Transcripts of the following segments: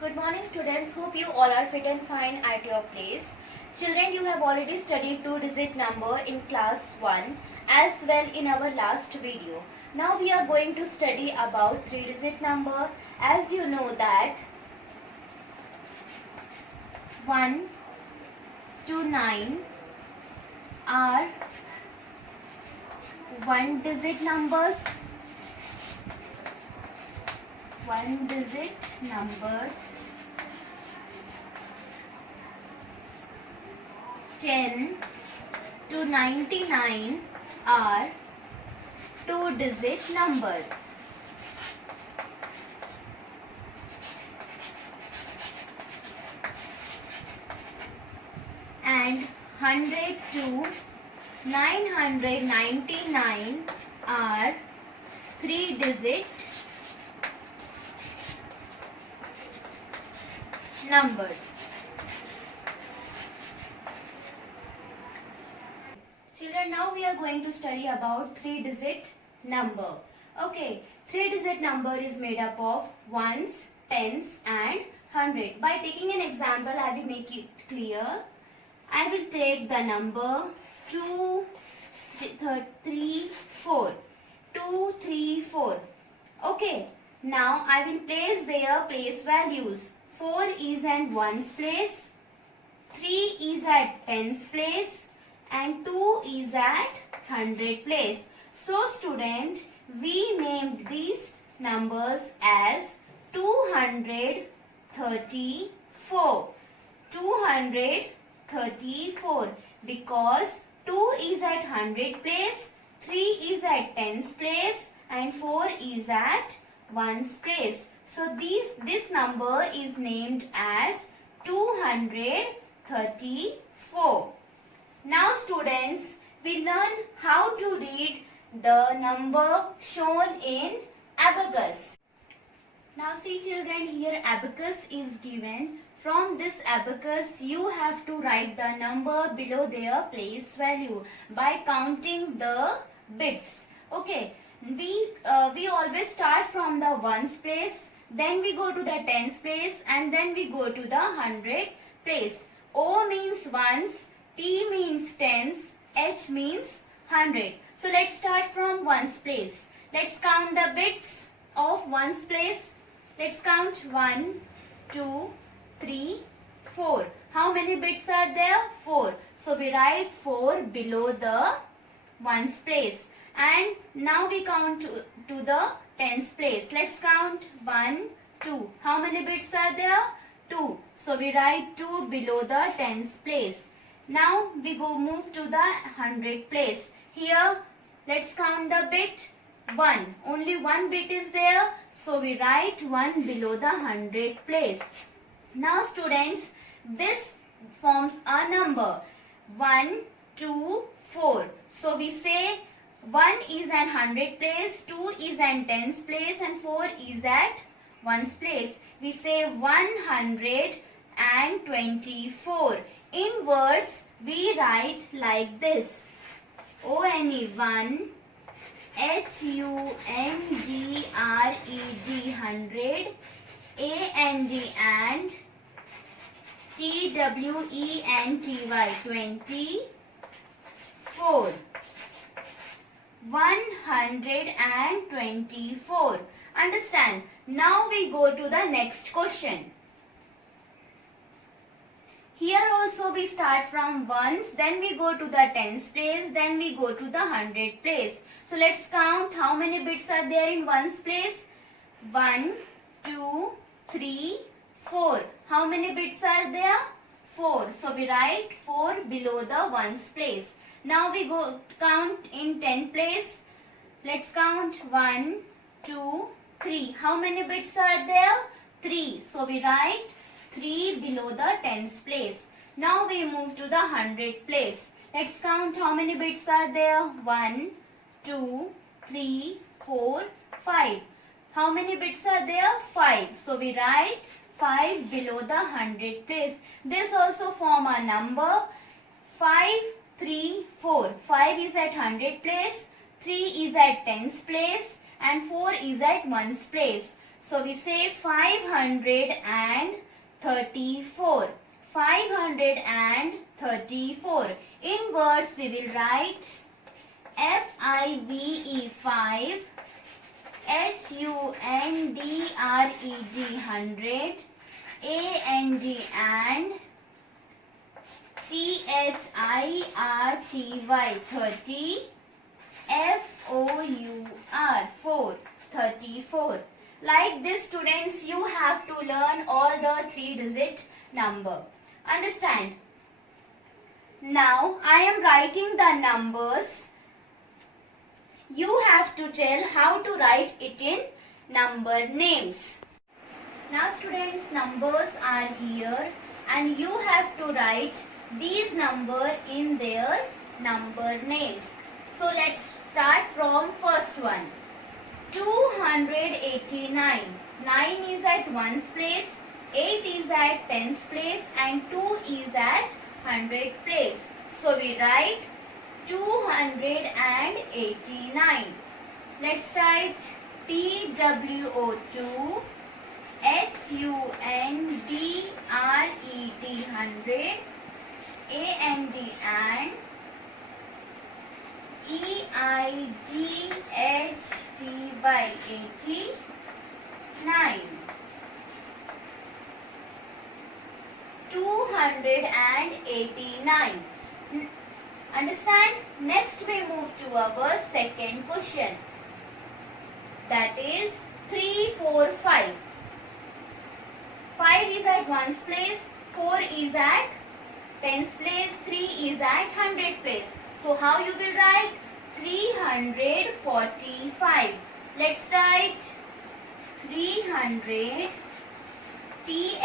Good morning students, hope you all are fit and fine at your place. Children, you have already studied two-digit number in class 1 as well in our last video. Now we are going to study about three-digit number. As you know that 1 to 9 are one-digit numbers. One-digit numbers. 10 to 99 are two-digit numbers. And 100 to 999 are three-digit numbers. Children, now we are going to study about three-digit number. Okay, three-digit number is made up of ones, tens and 100. By taking an example, I will make it clear. I will take the number 2, 3, 4. 2, 3, 4. Okay, now I will place their place values. 4 is at ones place, 3 is at tens place, and 2 is at 100 place. So student, we named these numbers as 234. 234 because 2 is at 100 place, 3 is at tens place and 4 is at ones place. So this number is named as 234. Now students, we learn how to read the number shown in abacus. Now see children, here abacus is given. From this abacus, you have to write the number below their place value by counting the bits. Okay, we always start from the ones place, then we go to the tens place and then we go to the 100 place. O means ones, T means tens, H means 100. So let's start from ones place. Let's count the bits of ones place. Let's count 1, 2, 3, 4. How many bits are there? 4. So we write 4 below the ones place. And now we count to the tens place. Let's count 1, 2. How many bits are there? 2. So we write 2 below the tens place. Now we move to the 100 place. Here let's count the bit 1. Only one bit is there. So we write 1 below the 100 place. Now students, this forms a number 1, 2, 4. So we say 1 is at 100 place, 2 is at tens place and 4 is at ones place. We say 124. In words, we write like this. O-N-E 1, H-U-N-D-R-E-D 100, A-N-D and T-W-E-N-T-Y 24. 124. Understand? Now we go to the next question. Here also we start from ones, then we go to the tens place, then we go to the 100 place. So let's count how many bits are there in ones place. 1, 2, 3, 4. How many bits are there? 4. So we write 4 below the ones place. Now we go count in 10 place. Let's count 1, 2, 3. How many bits are there? 3. So we write 3 below the tens place. Now we move to the 100 place. Let's count how many bits are there. 1, 2, 3, 4, 5. How many bits are there? 5. So we write 5 below the 100 place. This also form a number 5, 3, 4. 5 is at 100 place, 3 is at tens place and 4 is at ones place. So we say 534. 534. In words we will write FIVE 5, HUNDRED 100, AND and THIRTY 30, FOUR 34. Like this, students, you have to learn all the 3-digit number. Understand? Now I am writing the numbers. You have to tell how to write it in number names. Now students, numbers are here and you have to write these numbers in their number names. So let's start from first one. 289. 9 is at ones place, 8 is at tens place and 2 is at 100 place. So we write 289. Let's write TWO2 HUNDRED 100, AND and EIGHTY 89. 289. Understand? Next we move to our second question. That is 345. 5 is at ones place, 4 is at tens place, 3 is at 100 place. So how you will write? 345. Let's write 300 THREE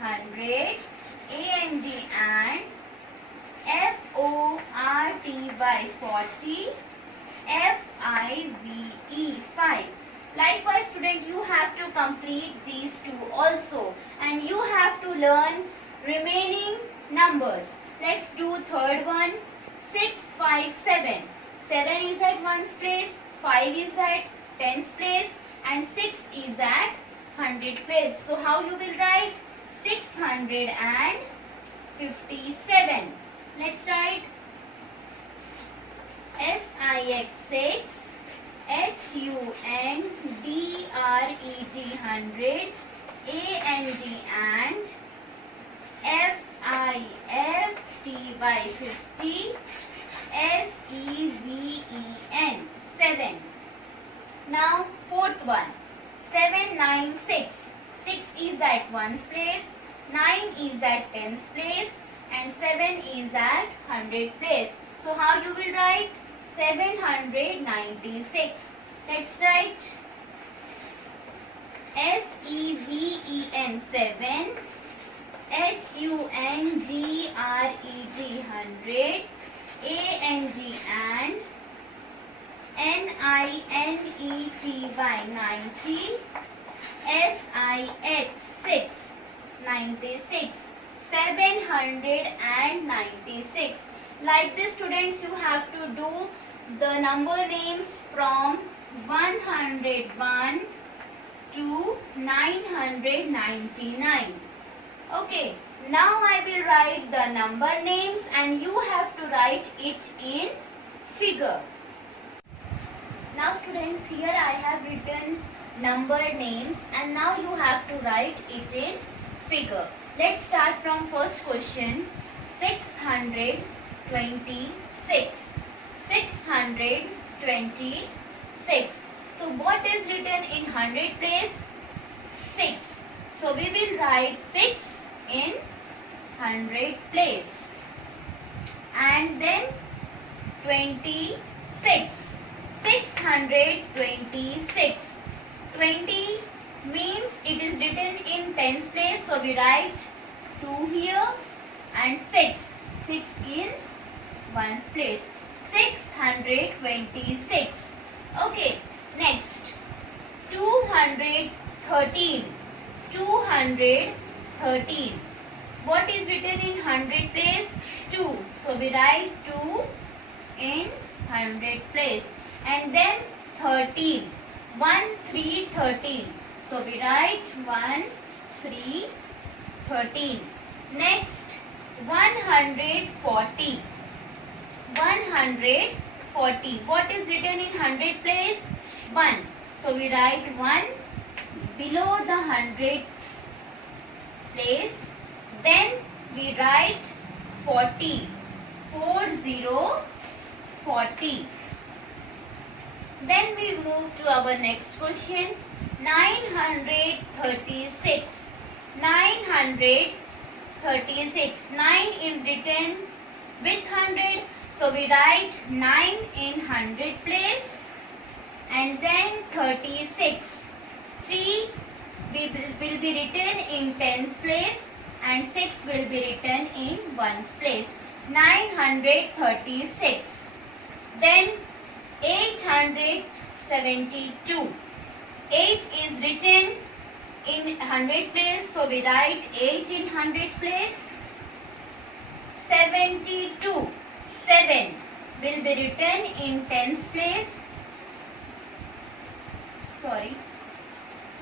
HUNDRED 100, AND and FORTY 40, FIVE 5. Likewise, student, you have to complete these two also and you have to learn remaining numbers. Let's do third one. 657. 7 is at ones place, 5 is at tens place and 6 is at 100 place. So how you will write? 657. Let's write SIX6 HUNDRED 100, AND and FIFTY 50, SEVEN 7. Now fourth one. 796. 6 is at ones place, 9 is at tens place and 7 is at 100 place. So how you will write? 796. Let's write SEVEN 7, HUNDRED 100, AND and NINETY 90, SIX6 96. 796. Like this, students, you have to do the number names from 101 to 999. Okay, now I will write the number names and you have to write it in figure. Now students, here I have written number names and now you have to write it in figure. Let's start from first question. 626. 626. So what is written in 100 place? 6. So we will write 6 in 100 place. And then 26. 626. 20 means it is written in tens place. So we write 2 here and 6. 6 in ones place. 626. Okay, next 213. 213. What is written in 100 place? 2. So we write 2 in 100 place. And then 13. 1, 3, 13. So we write 1, 3, 13. Next 140. 140. What is written in 100 place? 1. So we write 1 below the 100 place. Then we write 40. 40, 40. Then we move to our next question. 936. 936. 9 is written with 100. So we write 9 in 100 place. And then 36. 3 will be written in tens place. And 6 will be written in ones place. 936. Then 872. 8 is written in 100 place. So we write 8 in 100 place. 72. 7 will be written in tens place.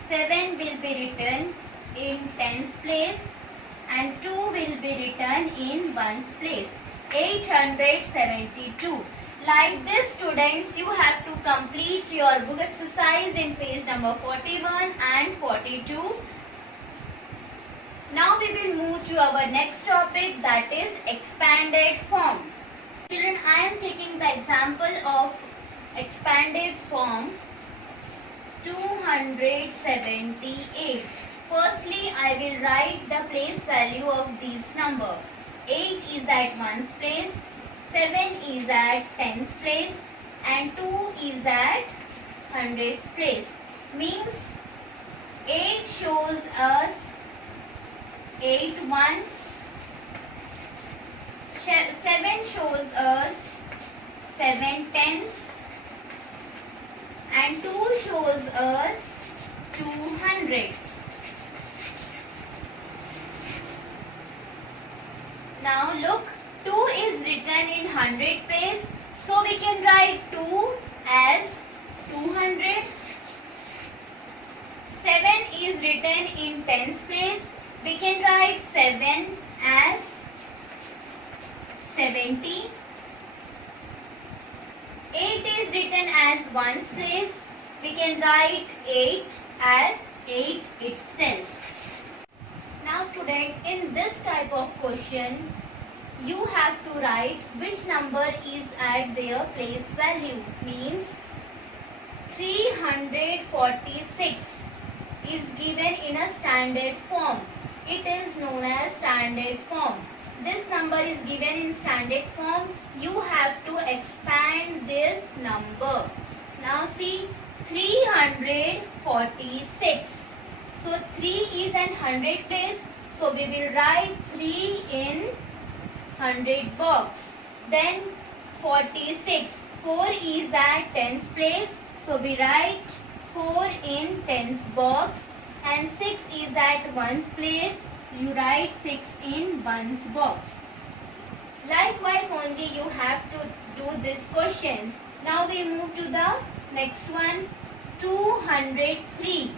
7 will be written in tens place. And 2 will be written in ones place. 872. Like this, students, you have to complete your book exercise in page number 41 and 42. Now we will move to our next topic, that is expanded form. Children, I am taking the example of expanded form 278. Firstly, I will write the place value of this number. 8 is at ones place, 7 is at tens place, and 2 is at hundreds place. Means 8 shows us 8 ones, 7 shows us 7 tens, and 2 shows us 2 hundreds. Now look, 2 is written in 100 place, so we can write 2 as 200. 7 is written in tens place, we can write 7 as 70. 8 is written as ones place, we can write 8 as 8 itself. Now student, in this type of question, you have to write which number is at their place value. Means 346 is given in a standard form. It is known as standard form. This number is given in standard form. You have to expand this number. Now see, 346. So 3 is in 100 place. So we will write 3 in 100 box. Then 46. 4 is at tens place. So we write 4 in tens box. And 6 is at ones place. You write 6 in ones box. Likewise only you have to do these questions. Now we move to the next one. 203.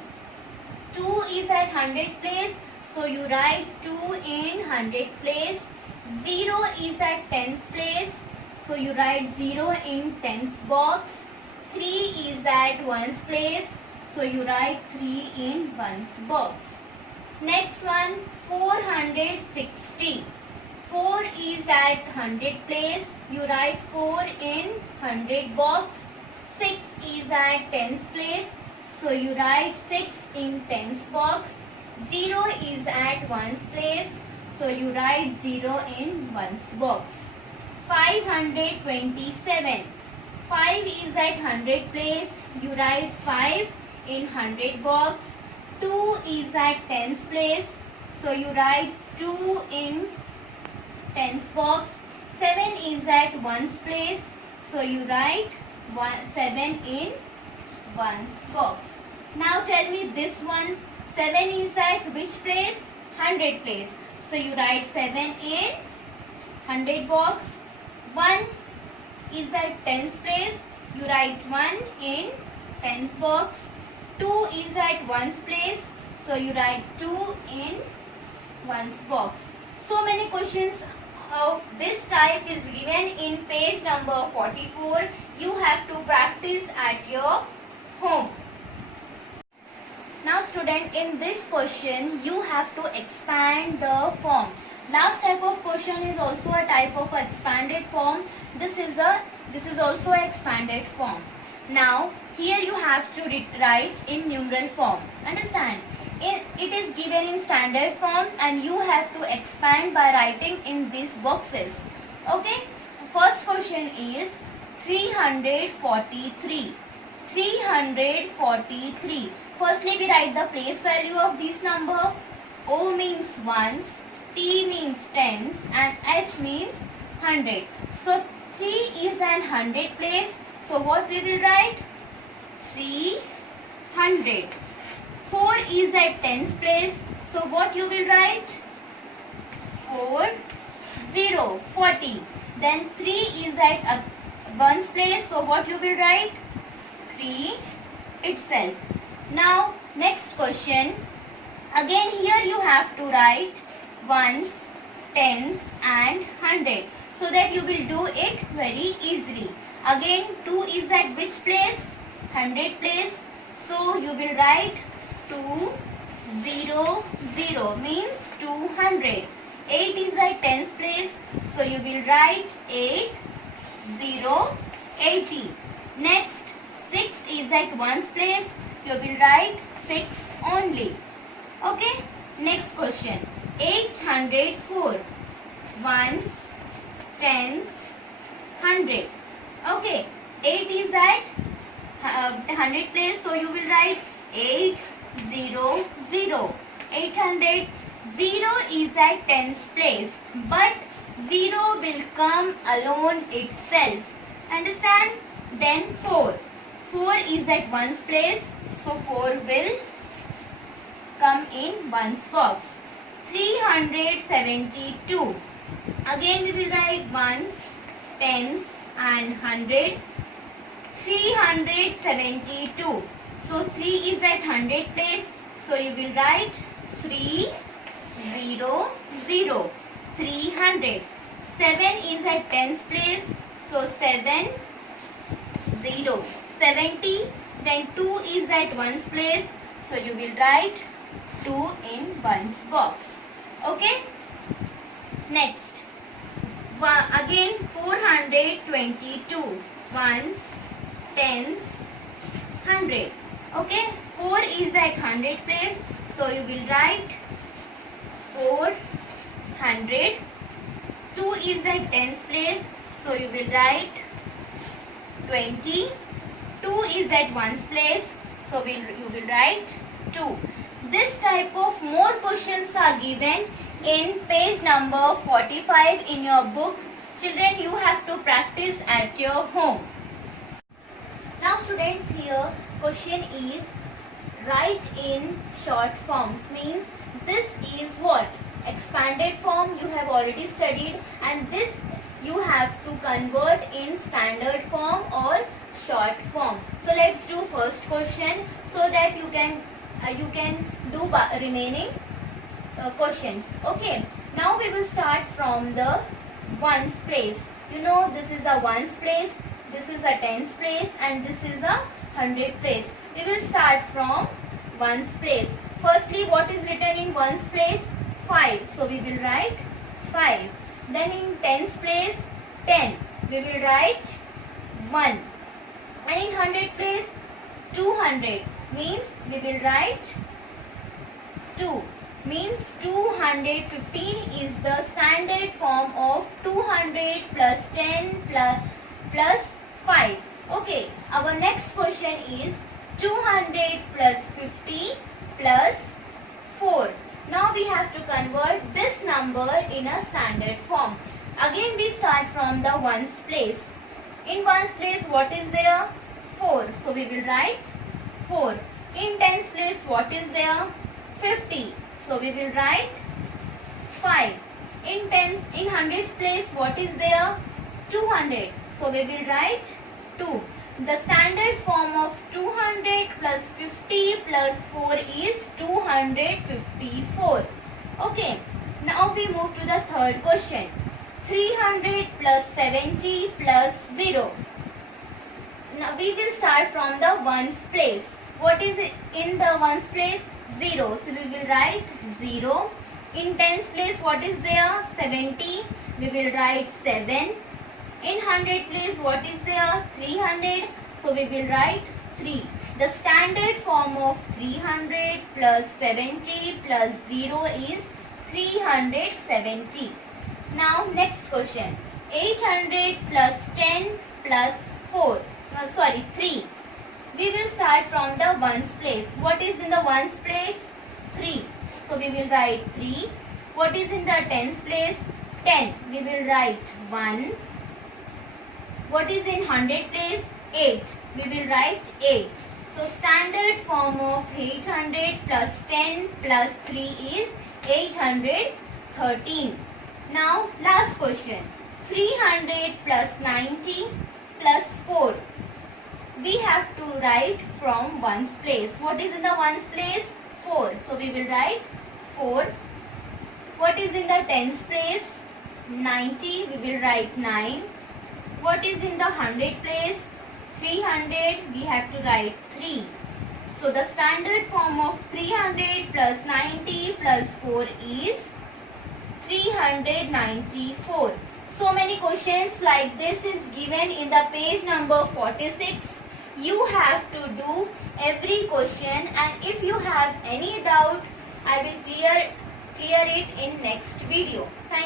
2 is at 100 place. So you write 2 in 100 place. 0 is at tens place. So you write 0 in tens box. 3 is at ones place. So you write 3 in ones box. Next one, 460. 4 is at 100 place. You write 4 in 100 box. 6 is at tens place. So you write 6 in tens box. 0 is at ones place. So you write 0 in ones box. 527. 5 is at 100 place. You write 5 in 100 box. 2 is at tens place. So you write 2 in tens box. 7 is at ones place. So you write 7 in ones box. Now tell me this one. 7 is at which place? 100 place. So you write 7 in 100 box. 1 is at tens place, you write 1 in tens box. 2 is at ones place, so you write 2 in ones box. So many questions of this type is given in page number 44. You have to practice at your home. Now student, in this question you have to expand the form. Last type of question is also a type of expanded form. This is also an expanded form. Now here you have to write in numeral form. Understand? It is given in standard form and you have to expand by writing in these boxes. Okay? First question is 343. 343. Firstly, we write the place value of this number. O means ones, T means tens, and H means 100. So 3 is an 100 place. So what we will write? 300. 4 is at tens place. So what you will write? 40. 40. Then 3 is at ones place. So what you will write? 3 itself. Now next question. Again here you have to write ones, tens and 100 so that you will do it very easily. Again 2 is at which place? 100 place. So you will write 200 means 200. 8 is at tens place. So you will write 80. Next 6 is at ones place. You will write 6 only. Okay. Next question. 804. Ones, tens, 100. Okay. 8 is at 100 place. So you will write 800. 800. 0 is at tens place. But 0 will come alone itself. Understand? Then 4. 4 is at ones place. So 4 will come in ones box. 372. Again we will write ones, tens and 100. 372. So 3 is at 100 place. So you will write 300. 300. 7 is at tens place. So 70. 70. Then 2 is at ones place. So you will write 2 in ones box. Okay. Next. Again 422. Ones, tens, 100. Okay. 4 is at 100 place. So you will write 400. 2 is at tens place. So you will write 20. 2 is at ones place. So you will write 2. This type of more questions are given in page number 45 in your book. Children, you have to practice at your home. Now students, here question is write in short forms. Means this is what? Expanded form you have already studied, and this you have to convert in standard form or short form. So let's do first question so that you can do remaining questions. Okay. Now we will start from the ones place. You know this is a ones place, this is a tens place, and this is a 100 place. We will start from ones place. Firstly, what is written in ones place? 5. So we will write 5. Then in tens place 10. We will write 1. And in 100 place 200 means we will write 2. Means 215 is the standard form of 200 plus 10 plus 5. Okay. Our next question is 200 plus 50 plus 4. Now we have to convert this number in a standard form. Again we start from the ones place. In ones place what is there? 4. So we will write 4. In tens place what is there? 50. So we will write 5. In hundreds place what is there? 200. So we will write 2. The standard form of 200 plus 50 plus 4 is 254. Okay. Now we move to the third question. 300 plus 70 plus 0. Now we will start from the ones place. What is in the ones place? 0. So we will write 0. In tens place, what is there? 70. We will write 7. In hundred place, what is there? 300. So we will write 3. The standard form of 300 plus 70 plus 0 is 370. Now next question. 800 plus 10 plus 4. 3. We will start from the ones place. What is in the ones place? 3. So we will write 3. What is in the tens place? 10. We will write 1. What is in hundred place? 8. We will write 8. So standard form of 800 plus 10 plus 3 is 813. Now last question. 300 plus 90 plus 4. We have to write from ones place. What is in the ones place? 4. So we will write 4. What is in the tens place? 90. We will write 9. What is in the hundred place? 300. We have to write 3. So the standard form of 300 plus 90 plus 4 is 394. So many questions like this is given in the page number 46. You have to do every question, and if you have any doubt, I will clear it in next video. Thank you.